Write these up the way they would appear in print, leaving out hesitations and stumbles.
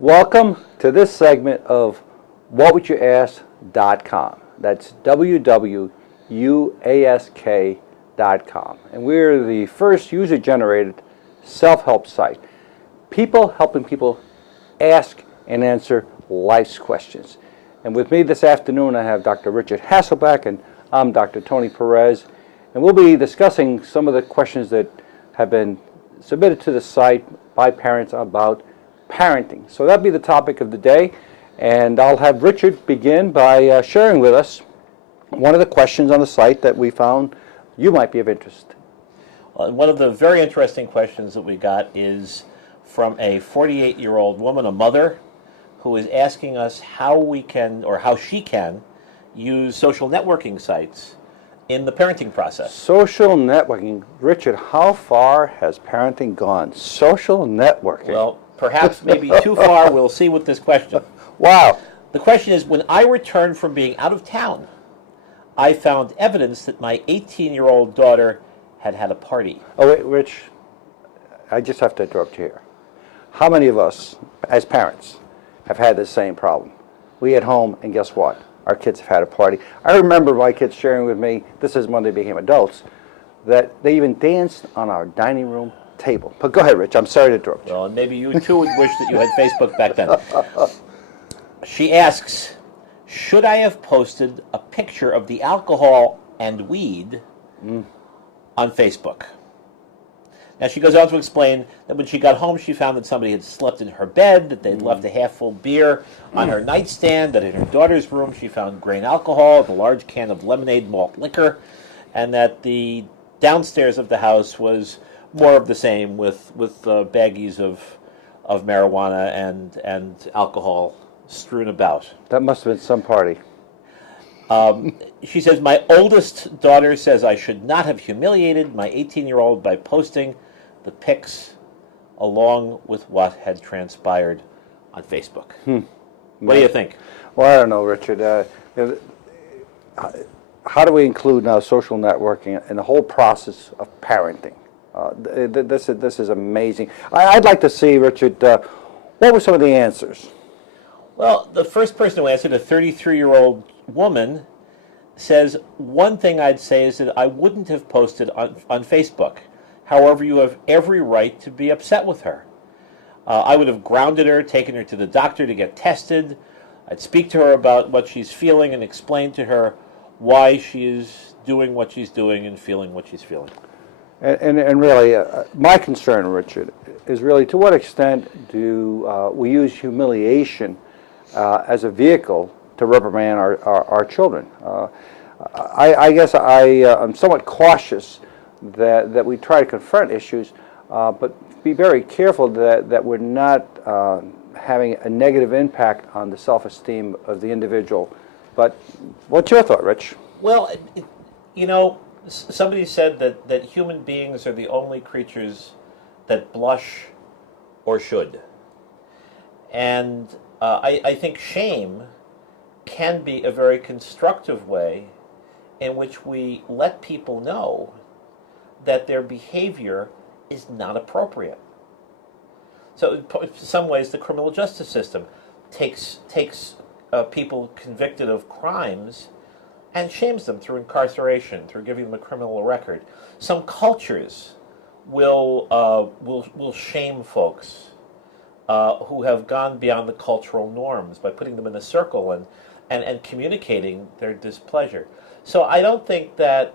Welcome to this segment of WhatWouldYouAsk.com. That's WWUASK.com. And we're the first user-generated self-help site. People helping people ask and answer life's questions. And with me this afternoon, I have Dr. Richard Hasselbeck, and I'm Dr. Tony Perez. And we'll be discussing some of the questions that have been submitted to the site by parents about parenting. So that'll be the topic of the day. And I'll have Richard begin by sharing with us one of the questions on the site that we found you might be of interest. One of the very interesting questions that we got is from a 48-year-old woman, a mother, who is asking us how we can, or how she can, use social networking sites in the parenting process. Social networking. Richard, how far has parenting gone? Social networking. Well, perhaps maybe too far. We'll see with this question. Wow. The question is, when I returned from being out of town, I found evidence that my 18-year-old daughter had had a party. Oh, wait, Rich, I just have to interrupt you here. How many of us, as parents, have had the same problem? We at home, and guess what? Our kids have had a party. I remember my kids sharing with me, this is when they became adults, that they even danced on our dining room table. But go ahead, Rich. I'm sorry to interrupt you. Well, and maybe you too would wish that you had Facebook back then. She asks, should I have posted a picture of the alcohol and weed on Facebook? Now, she goes on to explain that when she got home, she found that somebody had slept in her bed, that they'd left a half-full beer on her nightstand, that in her daughter's room she found grain alcohol, a large can of lemonade malt liquor, and that the downstairs of the house was more of the same with baggies of marijuana and alcohol strewn about. That must have been some party. She says, my oldest daughter says I should not have humiliated my 18-year-old by posting the pics along with what had transpired on Facebook. What do you think? Well, I don't know, Richard. How do we include now social networking in the whole process of parenting? This is amazing. I'd like to see, Richard, what were some of the answers? Well, the first person who answered, a 33-year-old woman, says, one thing I'd say is that I wouldn't have posted on Facebook. However, you have every right to be upset with her. I would have grounded her, taken her to the doctor to get tested. I'd speak to her about what she's feeling and explain to her why she is doing what she's doing and feeling what she's feeling. And really, my concern, Richard, is really to what extent do we use humiliation as a vehicle to reprimand our children? I guess I'm somewhat cautious that we try to confront issues, but be very careful that we're not having a negative impact on the self-esteem of the individual. But what's your thought, Rich? Well, somebody said that human beings are the only creatures that blush or should. And I think shame can be a very constructive way in which we let people know that their behavior is not appropriate. So in some ways, the criminal justice system takes people convicted of crimes and shames them through incarceration, through giving them a criminal record. Some cultures will shame folks who have gone beyond the cultural norms by putting them in a circle and communicating their displeasure. So I don't think that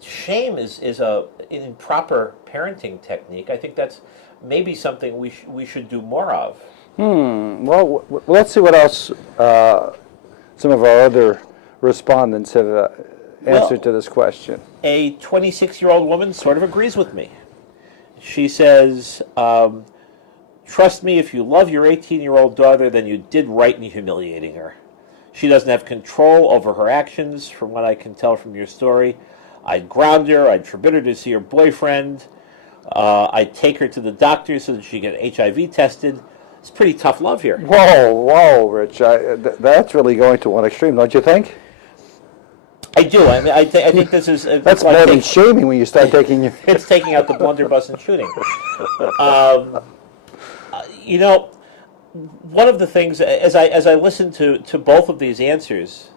shame is an improper parenting technique. I think that's maybe something we should do more of. Well, let's see what else some of our other respondents have answered to this question. A 26-year-old woman sort of agrees with me. She says, trust me, if you love your 18-year-old daughter, then you did right in humiliating her. She doesn't have control over her actions, from what I can tell from your story. I'd ground her. I'd forbid her to see her boyfriend. I'd take her to the doctor so that she could get HIV tested. It's pretty tough love here. Whoa, Rich. That's really going to one extreme, don't you think? I do. I mean, I think this is... That's more than shaming when you start taking... It's taking out the blunderbuss and shooting. You know, one of the things as I listen to both of these answers,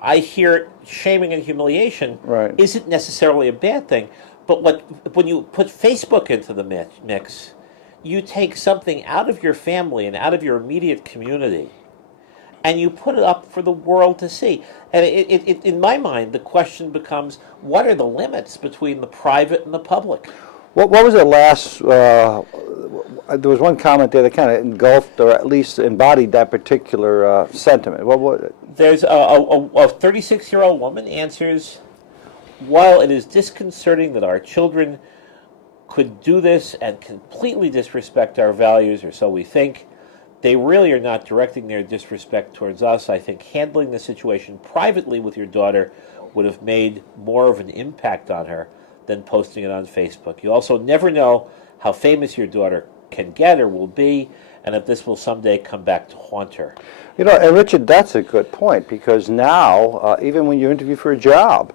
I hear shaming and humiliation Right. isn't necessarily a bad thing. But when you put Facebook into the mix, you take something out of your family and out of your immediate community, and you put it up for the world to see. And in my mind, the question becomes, what are the limits between the private and the public? What was the last? There was one comment there that kind of engulfed, or at least embodied, that particular sentiment. What was it? There's a 36-year-old woman answers, while it is disconcerting that our children could do this and completely disrespect our values, or so we think, they really are not directing their disrespect towards us. I think handling the situation privately with your daughter would have made more of an impact on her than posting it on Facebook. You also never know how famous your daughter can get or will be, and if this will someday come back to haunt her. You know, and Richard, that's a good point, because now, even when you interview for a job,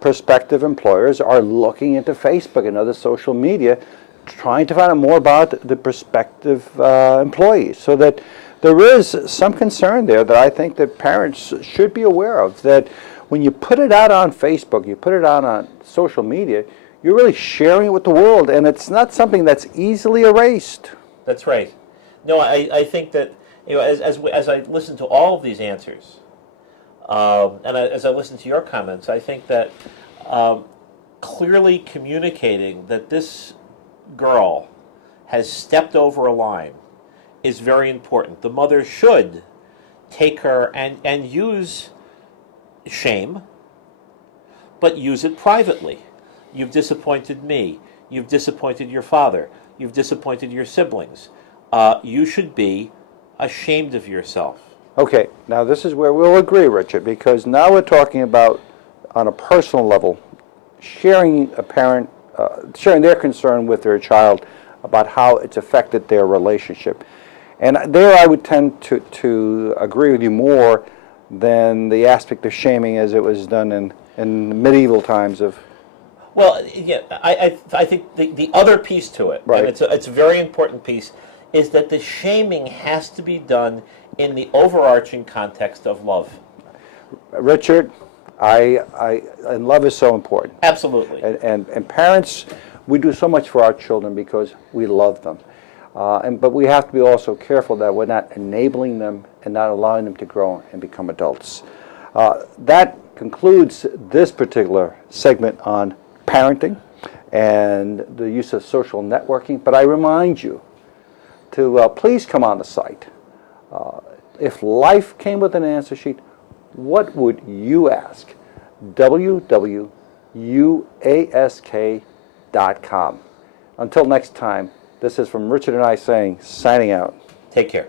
prospective employers are looking into Facebook and other social media, trying to find out more about the prospective employees, so that there is some concern there that I think that parents should be aware of, that when you put it out on Facebook, you put it out on social media, you're really sharing it with the world, and it's not something that's easily erased. That's right. No, I think that, you know, as I listen to all of these answers, as I listen to your comments, I think that clearly communicating that this girl has stepped over a line is very important. The mother should take her and use shame, but use it privately. You've disappointed me. You've disappointed your father. You've disappointed your siblings. You should be ashamed of yourself. Okay, now this is where we'll agree, Richard, because now we're talking about, on a personal level, sharing a parent, sharing their concern with their child about how it's affected their relationship. And there I would tend to agree with you more than the aspect of shaming as it was done in medieval times of... Well, yeah, I think the other piece to it, Right. and it's a very important piece, is that the shaming has to be done in the overarching context of love. Richard, and love is so important. Absolutely. And parents, we do so much for our children because we love them. But we have to be also careful that we're not enabling them and not allowing them to grow and become adults. That concludes this particular segment on parenting and the use of social networking. But I remind you to please come on the site. If life came with an answer sheet, what would you ask? www.uask.com. Until next time, this is from Richard and I saying, signing out. Take care.